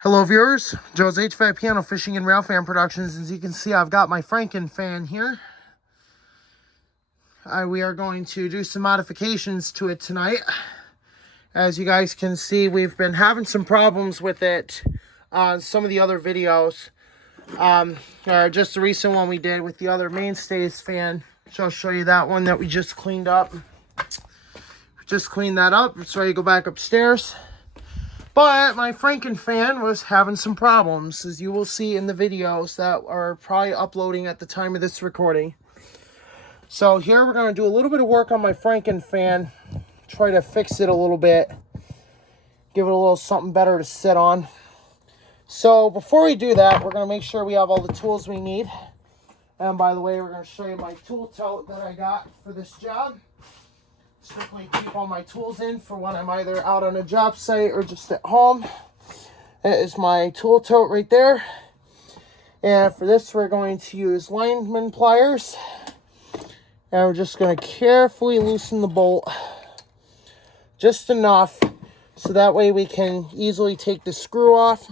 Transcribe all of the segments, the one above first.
Hello viewers, Joe's HVAC Piano Fishing and Rail Fan Productions. As you can see, I've got my Franken fan here. We are going to do some modifications to it tonight. As you guys can see, we've been having some problems with it on some of the other videos. Just the recent one we did with the other mainstays fan. So I'll show you that one that we just cleaned up. Just cleaned that up. It's ready to go back upstairs. But my Franken fan was having some problems, as you will see in the videos that are probably uploading at the time of this recording. So here we're going to do a little bit of work on my Franken fan, try to fix it a little bit, give it a little something better to sit on. So before we do that, we're going to make sure we have all the tools we need. And by the way, we're going to show you my tool tote that I got for this job. Strictly keep all my tools in for when I'm either out on a job site or just at home. That is my tool tote right there. And for this, we're going to use lineman pliers. And we're just going to carefully loosen the bolt. Just enough so that way we can easily take the screw off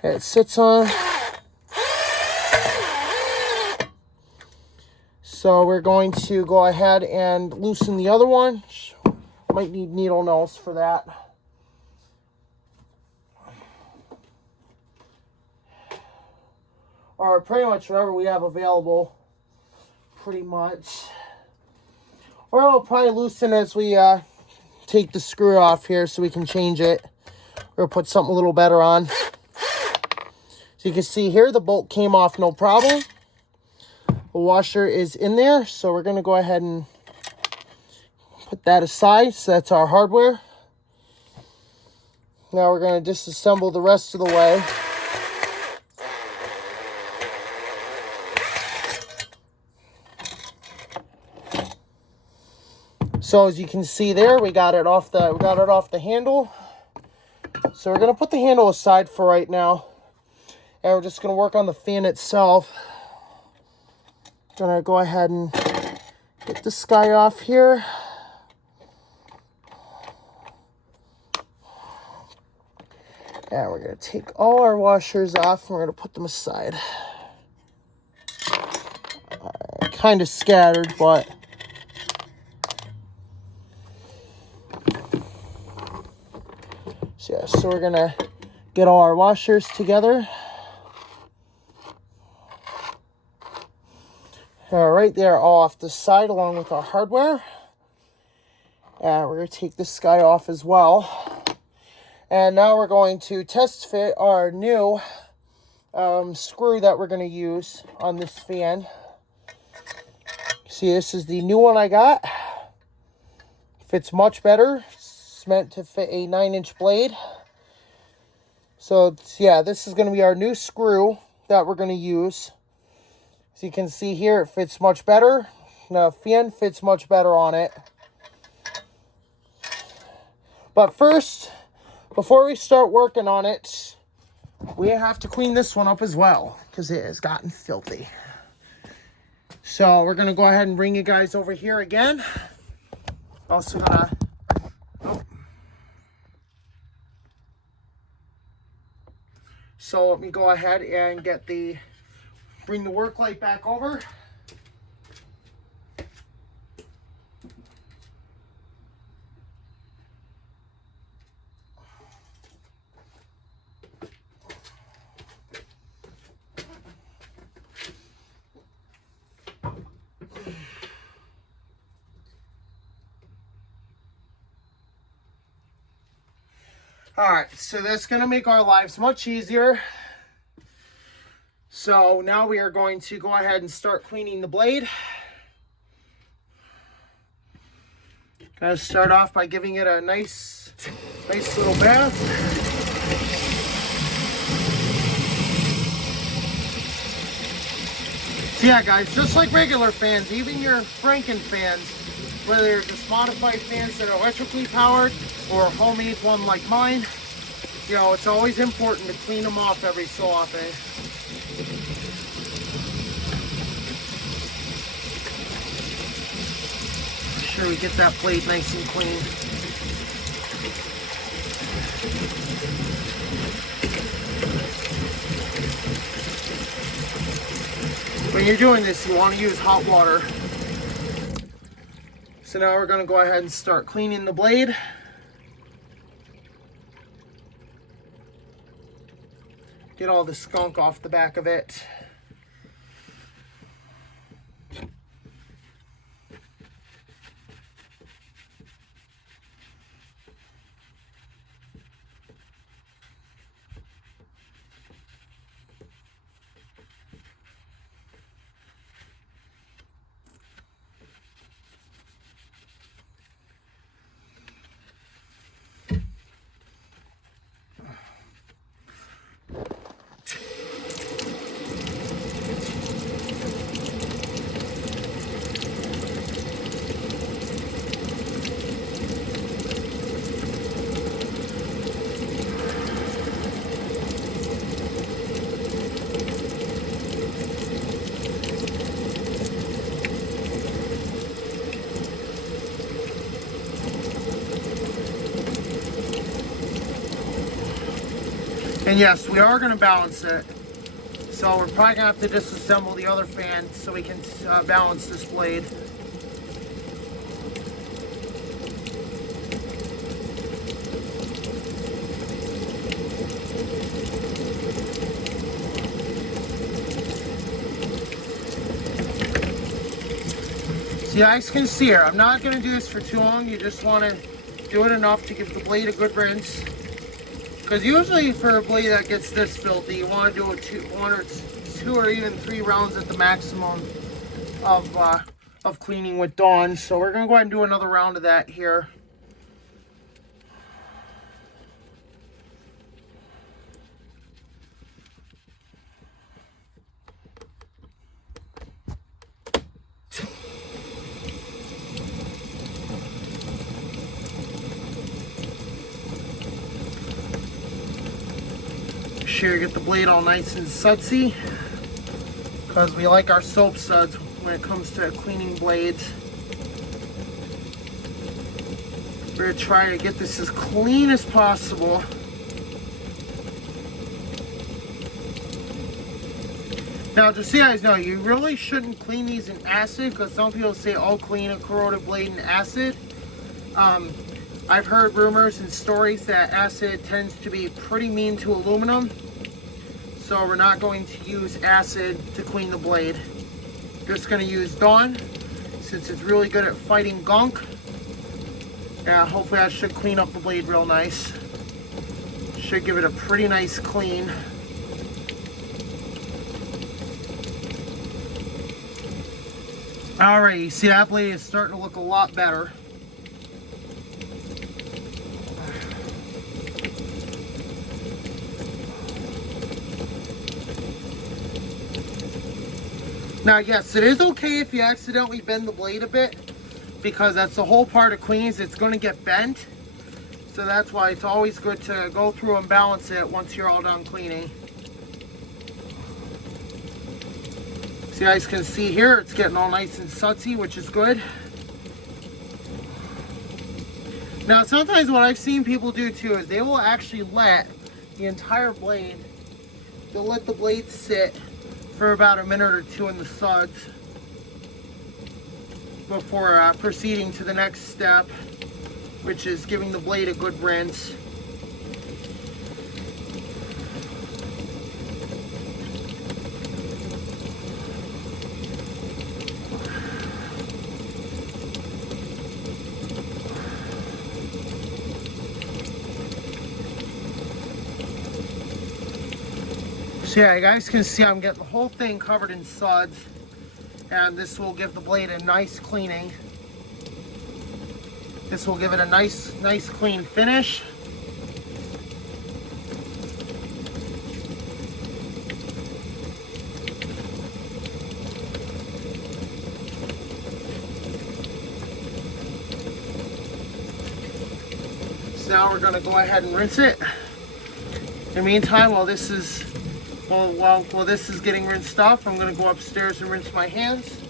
that it sits on. So we're going to go ahead and loosen the other one. Might need needle nose for that. Or pretty much whatever we have available. Pretty much. Or it'll probably loosen as we take the screw off here so we can change it. Or put something a little better on. So you can see here the bolt came off no problem. The washer is in there, so we're going to go ahead and put that aside. So that's our hardware. Now we're going to disassemble the rest of the way. So as you can see there, we got it off the handle. So we're going to put the handle aside for right now, and we're just going to work on the fan itself. Gonna go ahead and get this guy off here. And we're gonna take all our washers off and we're gonna put them aside. Kind of scattered, but so we're gonna get all our washers together. All right, they're all off the side along with our hardware. And we're going to take this guy off as well. And now we're going to test fit our new screw that we're going to use on this fan. See, this is the new one I got. Fits much better. It's meant to fit a 9-inch blade. So, yeah, this is going to be our new screw that we're going to use. As you can see here, it fits much better. The fan fits much better on it. But first, before we start working on it, we have to clean this one up as well, because it has gotten filthy. So we're going to go ahead and bring you guys over here again. Also gonna... So let me go ahead and bring the work light back over. All right, so that's going to make our lives much easier. So now we are going to go ahead and start cleaning the blade. Gotta start off by giving it a nice little bath. So yeah, guys, just like regular fans, even your Franken fans, whether they're just modified fans that are electrically powered or a homemade one like mine, you know, it's always important to clean them off every so often. Make sure we get that blade nice and clean. when you're doing this, you want to use hot water. So now we're going to go ahead and start cleaning the blade. Get all the skunk off the back of it. And yes, we are going to balance it. So we're probably going to have to disassemble the other fan so we can balance this blade. So you guys can see here, I'm not going to do this for too long. You just want to do it enough to give the blade a good rinse. Because usually for a blade that gets this filthy, you want to do one or two or even 3 rounds at the maximum of cleaning with Dawn. So we're going to go ahead and do another round of that here. Sure you get the blade all nice and sudsy, because we like our soap suds when it comes to cleaning blades. We're going to try to get this as clean as possible. Now, just so you guys know, you really shouldn't clean these in acid, because some people say, oh, clean a corroded blade in acid. I've heard rumors and stories that acid tends to be pretty mean to aluminum. So we're not going to use acid to clean the blade. Just going to use Dawn, since it's really good at fighting gunk. Yeah, hopefully that should clean up the blade real nice. Should give it a pretty nice clean. Alright, you see that blade is starting to look a lot better. Now, yes, it is okay if you accidentally bend the blade a bit, because that's the whole part of cleaning, is it's going to get bent. So that's why it's always good to go through and balance it once you're all done cleaning. So you guys can see here, it's getting all nice and sudsy, which is good. Now, sometimes what I've seen people do too is they will actually let the entire blade, they'll let the blade sit for about a minute or 2 in the suds before proceeding to the next step, which is giving the blade a good rinse. So yeah, you guys can see I'm getting the whole thing covered in suds, and this will give the blade a nice cleaning. This will give it a nice clean finish. So now we're going to go ahead and rinse it. In the meantime, while this is getting rinsed off, I'm going to go upstairs and rinse my hands.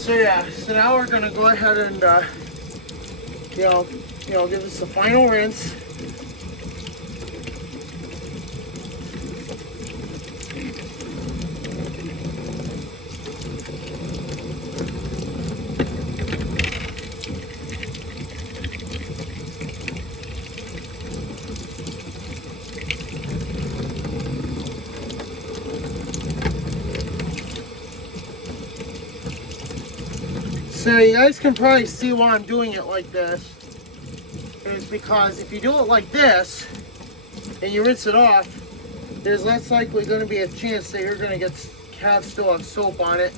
So yeah, so now we're gonna go ahead and give this a final rinse. So you guys can probably see why I'm doing it like this. It's because if you do it like this and you rinse it off, there's less likely going to be a chance that you're going to still have soap on it.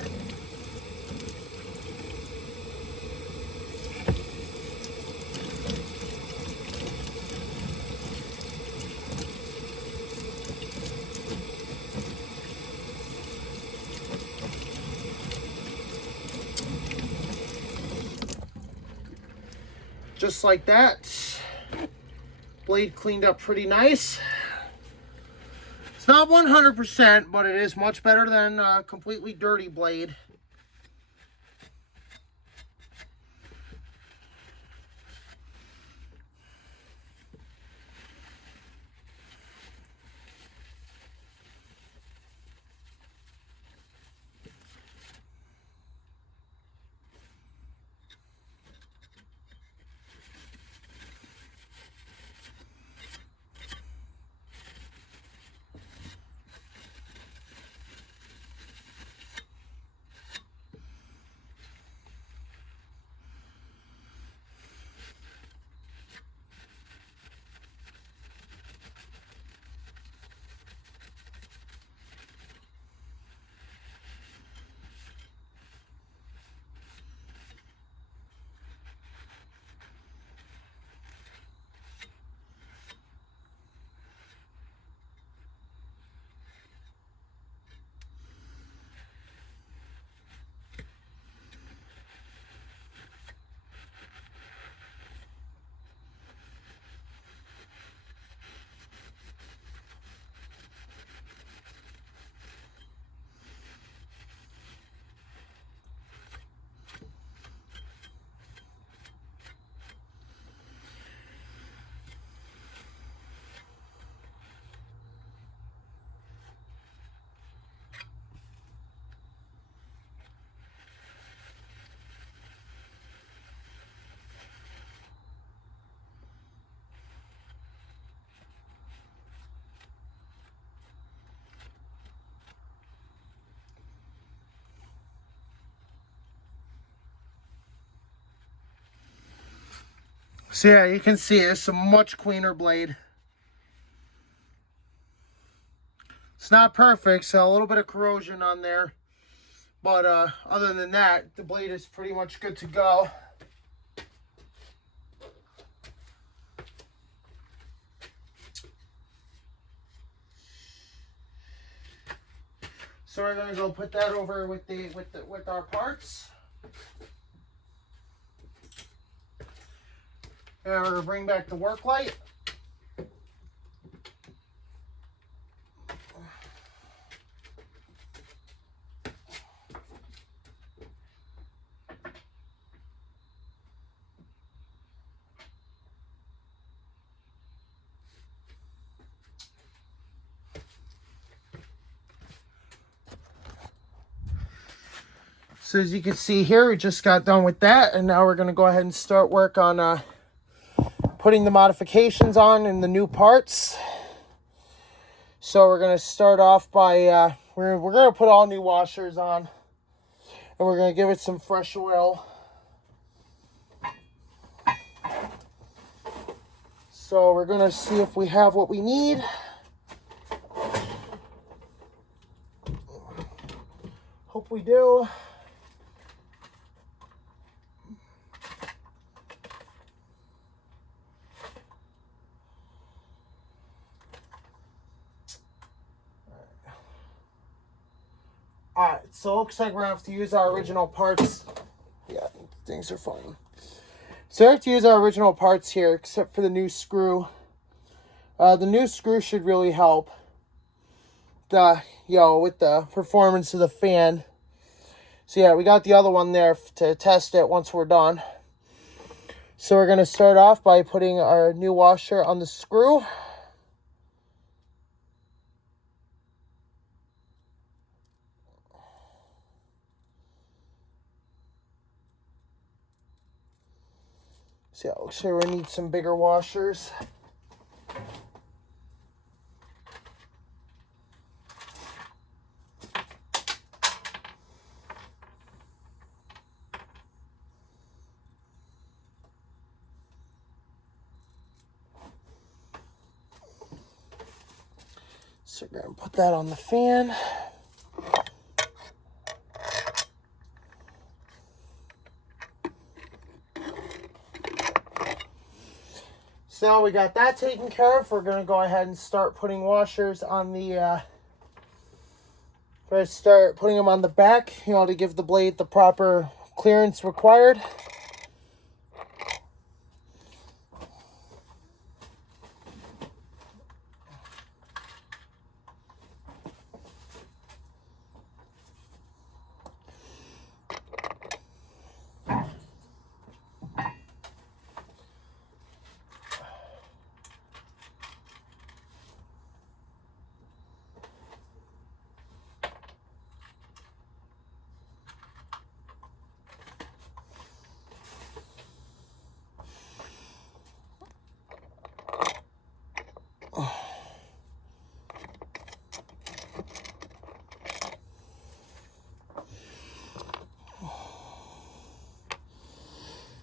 Just like that. Blade cleaned up pretty nice. It's not 100%, but it is much better than a completely dirty blade. So yeah, you can see it's a much cleaner blade. It's not perfect, so a little bit of corrosion on there. But other than that, the blade is pretty much good to go. So we're gonna go put that over with our parts. And we're gonna bring back the work light. So as you can see here, we just got done with that, and now we're gonna go ahead and start work on putting the modifications on in the new parts. So we're gonna start off by we're gonna put all new washers on, and we're gonna give it some fresh oil. So we're gonna see if we have what we need. Hope we do. Alright, so it looks like we're going to have to use our original parts. Yeah, things are fine. So we have to use our original parts here, except for the new screw. The new screw should really help with the performance of the fan. So yeah, we got the other one there to test it once we're done. So we're going to start off by putting our new washer on the screw. So yeah, looks like we're going to need some bigger washers. So we're going to put that on the fan. So now we got that taken care of. We're going to go ahead and start putting washers on the, start putting them on the back, to give the blade the proper clearance required.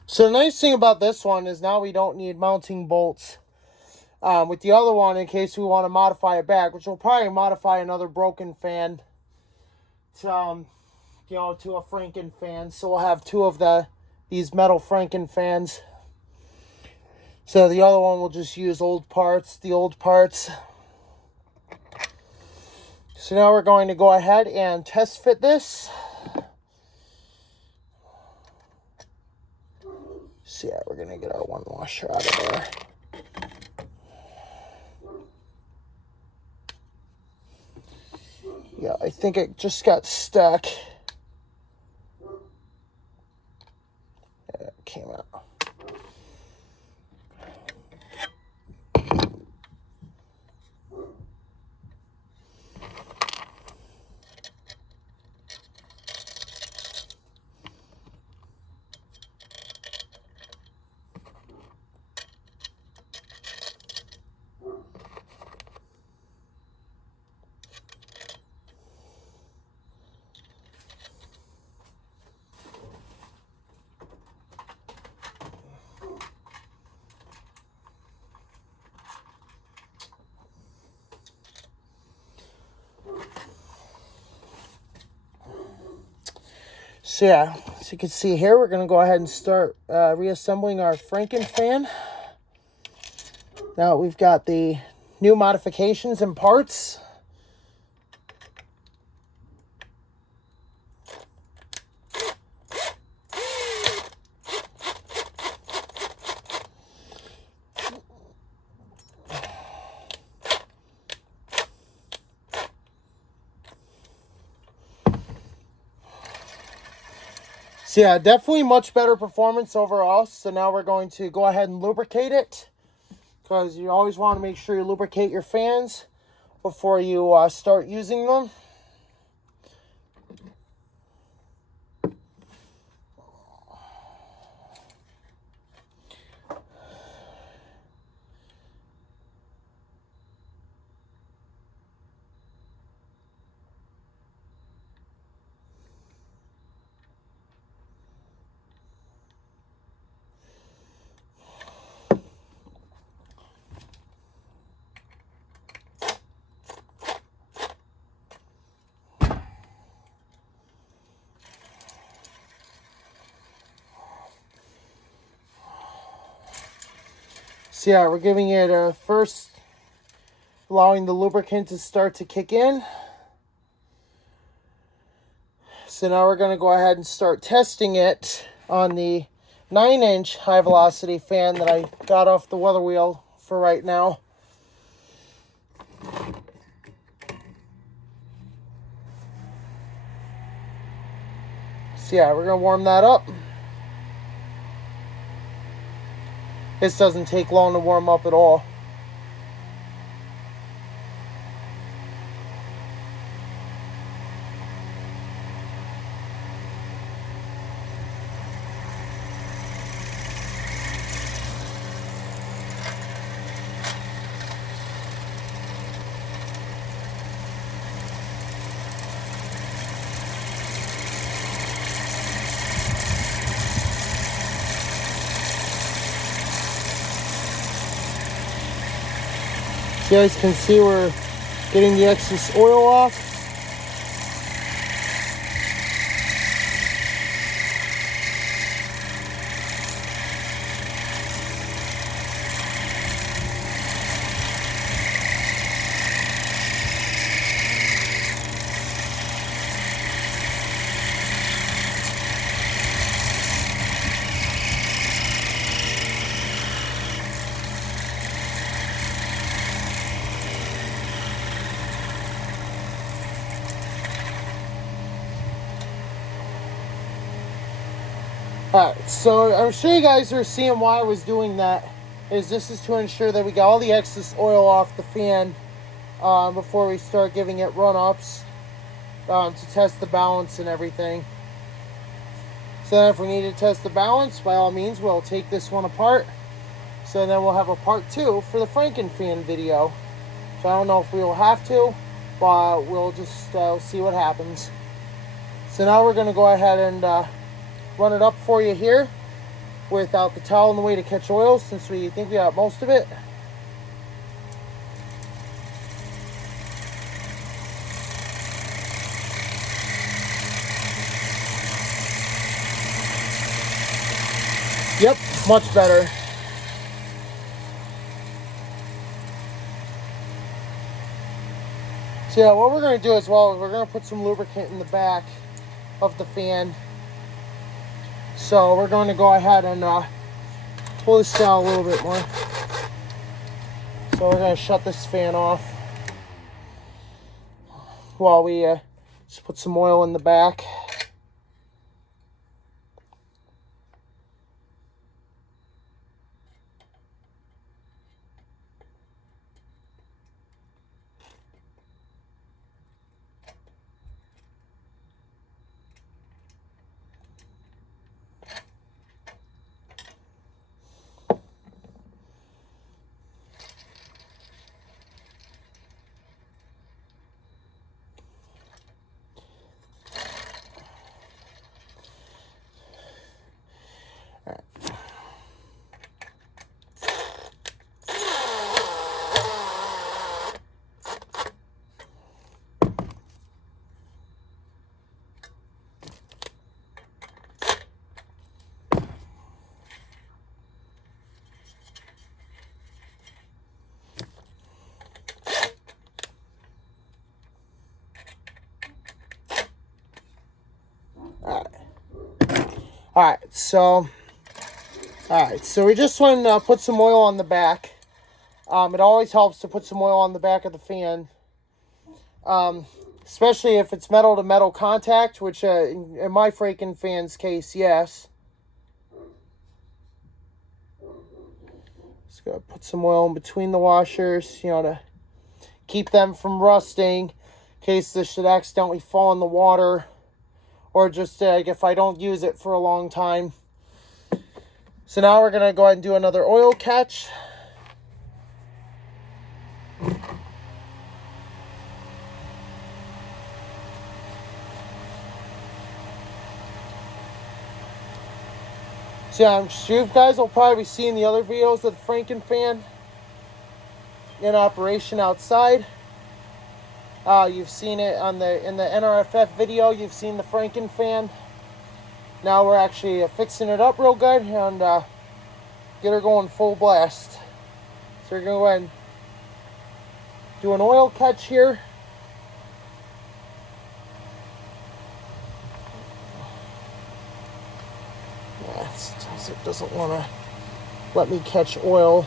So the nice thing about this one is now we don't need mounting bolts. With the other one, in case we want to modify it back, which will probably modify another broken fan to, to a Franken fan. So we'll have two of these metal Franken fans. So the other one will just use the old parts. So now we're going to go ahead and test fit this. So yeah, we're going to get our one washer out of there. Yeah, I think it just got stuck. Yeah, it came out. So yeah, as you can see here, we're going to go ahead and start reassembling our Franken fan. Now we've got the new modifications and parts. So yeah, definitely much better performance overall. So now we're going to go ahead and lubricate it, because you always want to make sure you lubricate your fans before you start using them. So yeah, we're giving it a first, allowing the lubricant to start to kick in. So now we're going to go ahead and start testing it on the 9-inch high velocity fan that I got off the weather wheel for right now. So yeah, we're gonna warm that up. This doesn't take long to warm up at all. So you guys can see we're getting the excess oil off. Alright, so I'm sure you guys are seeing why I was doing that. This is to ensure that we got all the excess oil off the fan before we start giving it run-ups to test the balance and everything. So then if we need to test the balance, by all means, we'll take this one apart. So then we'll have a part 2 for the Franken fan video. So I don't know if we will have to, but we'll just see what happens. So now we're going to go ahead and run it up for you here without the towel in the way to catch oil, since we think we got most of it. Yep, much better. So yeah, what we're going to do as well is we're going to put some lubricant in the back of the fan. So we're going to go ahead and pull this down a little bit more. So we're going to shut this fan off while we just put some oil in the back. Alright, so we just went and put some oil on the back. It always helps to put some oil on the back of the fan, especially if it's metal to metal contact, which in my Franken fan's case, yes. Just gotta put some oil in between the washers, to keep them from rusting, in case this should accidentally fall in the water, or just if I don't use it for a long time. So now we're going to go ahead and do another oil catch. So yeah, I'm sure you guys will probably be seeing the other videos of the Franken fan in operation outside. You've seen it in the NRFF video. You've seen the Franken fan. Now we're actually fixing it up real good and get her going full blast. So we're going to go ahead and do an oil catch here. Yeah, it doesn't want to let me catch oil.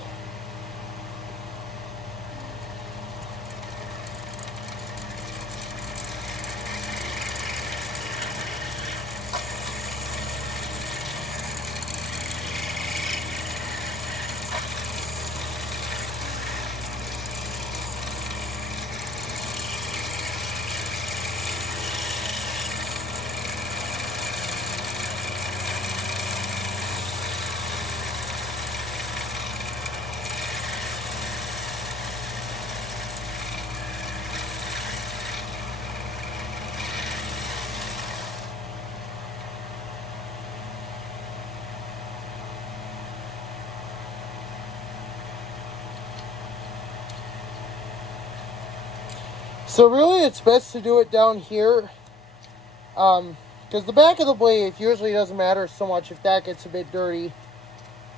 So really it's best to do it down here, because the back of the blade usually doesn't matter so much if that gets a bit dirty.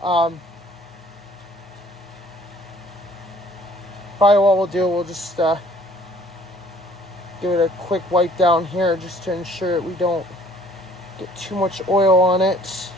Probably what we'll do, we'll just give it a quick wipe down here just to ensure that we don't get too much oil on it.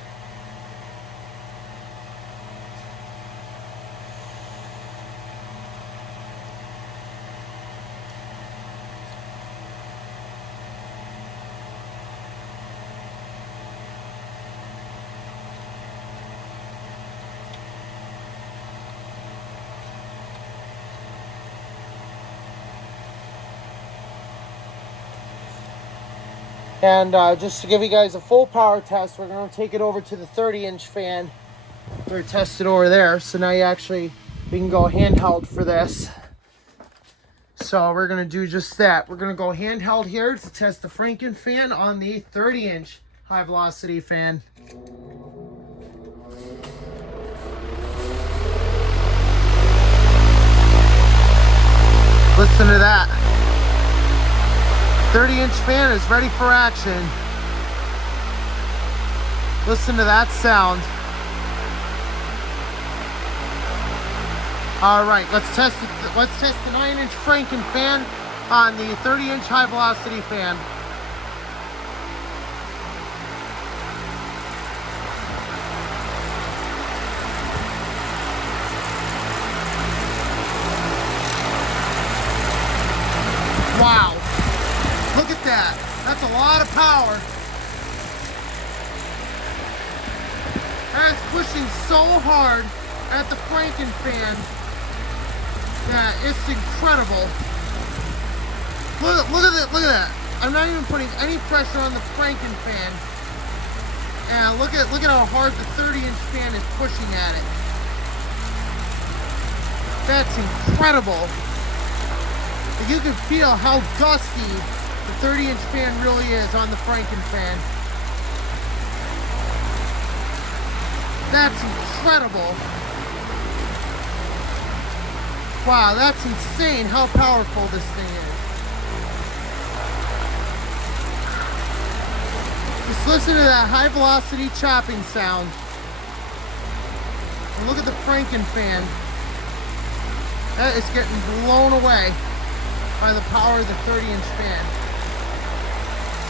And just to give you guys a full power test, we're going to take it over to the 30-inch fan. We're tested over there, so now we can go handheld for this. So we're going to do just that. We're going to go handheld here to test the Franken fan on the 30-inch high velocity fan. Listen to that. 30-inch fan is ready for action. Listen to that sound. All right, let's test the 9-inch Franken fan on the 30-inch high velocity fan. Wow. Look at that. That's a lot of power. That's pushing so hard at the Franken fan that it's incredible. Look at that. I'm not even putting any pressure on the Franken fan. And look at how hard the 30-inch fan is pushing at it. That's incredible. You can feel how gusty the 30-inch fan really is on the Franken fan. That's incredible. Wow, that's insane how powerful this thing is. Just listen to that high velocity chopping sound. And look at the Franken fan. That is getting blown away by the power of the 30-inch fan.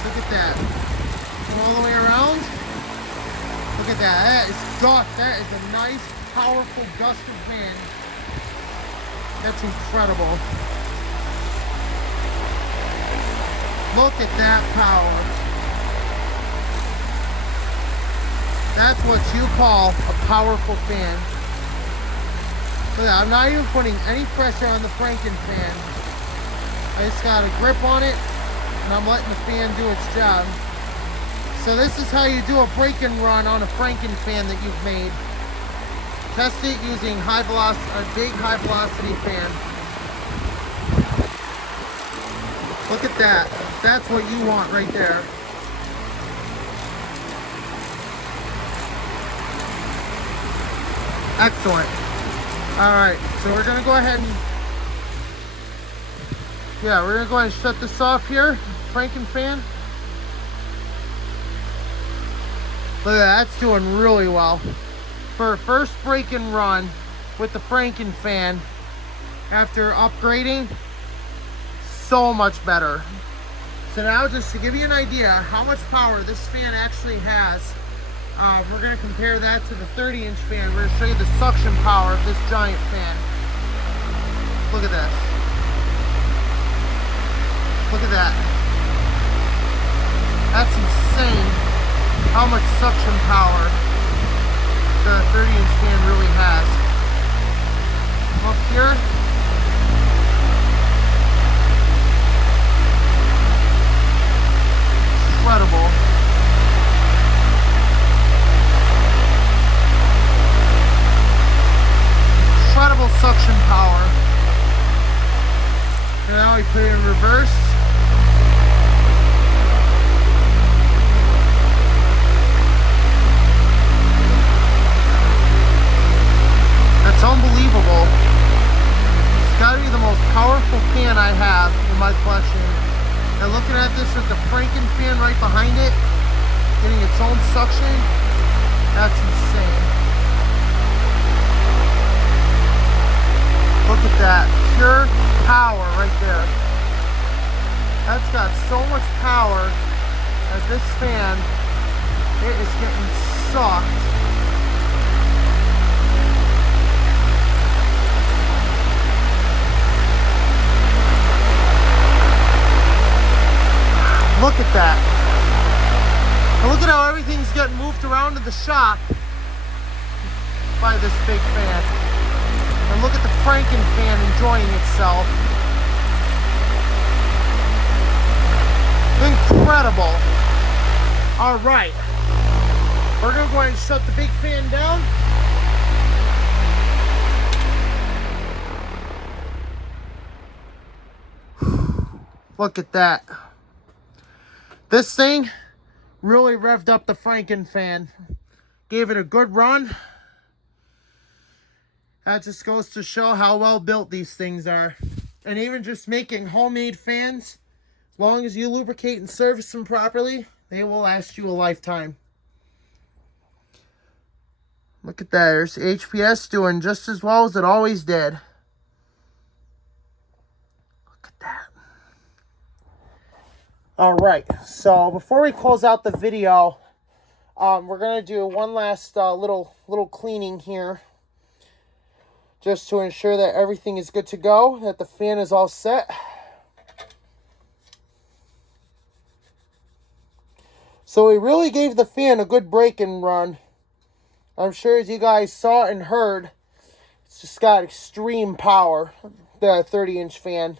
Look at that. All the way around. Look at that. That is gust. That is a nice, powerful gust of wind. That's incredible. Look at that power. That's what you call a powerful fan. Look at that. I'm not even putting any pressure on the Franken fan. I just got a grip on it, and I'm letting the fan do its job. So this is how you do a break-and run on a Franken fan that you've made. Test it using a big high velocity fan. Look at that. That's what you want right there. Excellent. All right, so we're gonna go ahead and we're gonna go ahead and shut this off here. Franken fan. Look at that, that's doing really well. For a first break and run with the Franken fan after upgrading, so much better. So now just to give you an idea how much power this fan actually has, we're going to compare that to the 30-inch fan. We're going to show you the suction power of this giant fan. Look at this. Look at that. That's insane how much suction power the 30-inch fan really has. Up here, incredible. Incredible suction power. Now we put it in reverse. That's unbelievable. It's got to be the most powerful fan I have in my its own suction. That's insane. Look at that. Pure power right there. That's got so much power that this fan, it is getting sucked. Look at that. And look at how everything's getting moved around in the shop by this big fan. And look at the Franken fan enjoying itself. Incredible. All right. We're going to go ahead and shut the big fan down. Look at that. This thing really revved up the Franken fan. Gave it a good run. That just goes to show how well built these things are. And even just making homemade fans, as long as you lubricate and service them properly, they will last you a lifetime. Look at that. There's HPS doing just as well as it always did. Look at that. All right, so before we close out the video, we're gonna do one last little cleaning here, just to ensure that everything is good to go, that the fan is all set. So we really gave the fan a good break-in run. I'm sure as you guys saw and heard, it's just got extreme power, the 30-inch fan.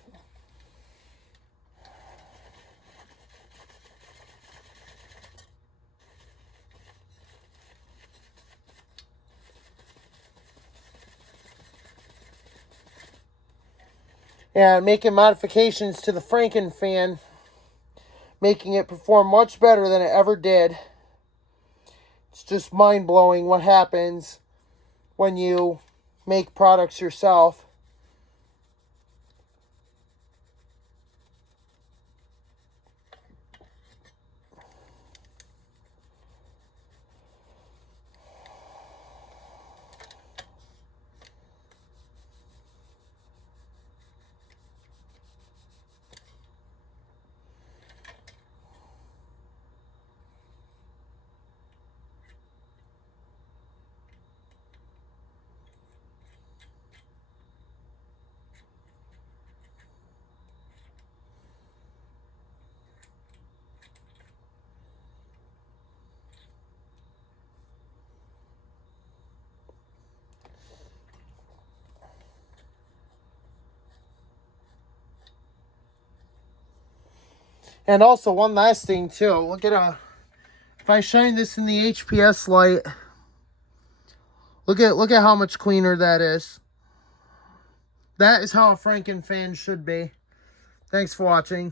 And making modifications to the Franken fan, making it perform much better than it ever did. It's just mind-blowing what happens when you make products yourself. And also one last thing too. Look at if I shine this in the HPS light, look at how much cleaner that is. That is how a Franken fan should be. Thanks for watching.